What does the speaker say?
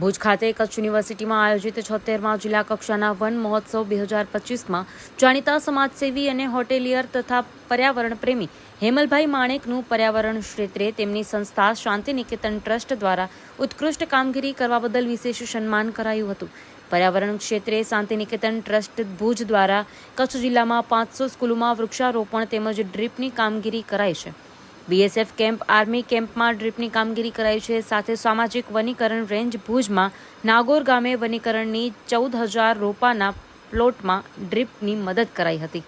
ભુજ ખાતે કચ્છ યુનિવર્સિટીમાં આયોજિત 76મા જિલ્લા કક્ષાના વન મહોત્સવ 2025માં જાણીતા સમાજસેવી અને હોટેલિયર તથા પર્યાવરણ પ્રેમી હેમલભાઈ માણેકનું પર્યાવરણ ક્ષેત્રે તેમની સંસ્થા શાંતિ નિકેતન ટ્રસ્ટ દ્વારા ઉત્કૃષ્ટ કામગીરી કરવા બદલ વિશેષ સન્માન કરાયું હતું। પર્યાવરણ ક્ષેત્રે શાંતિ નિકેતન ટ્રસ્ટ ભુજ દ્વારા કચ્છ જિલ્લામાં 500 સ્કૂલોમાં વૃક્ષારોપણ તેમજ ડ્રીપની કામગીરી કરાઈ છે। બીએસએફ કેમ્પ, આર્મી કેમ્પમાં ડ્રીપની કામગીરી કરાઈ છે। સાથે સામાજિક વનીકરણ રેન્જ ભુજમાં નાગોર ગામે વનીકરણની 14,000 રોપાના પ્લોટમાં ડ્રીપની મદદ કરાઈ હતી।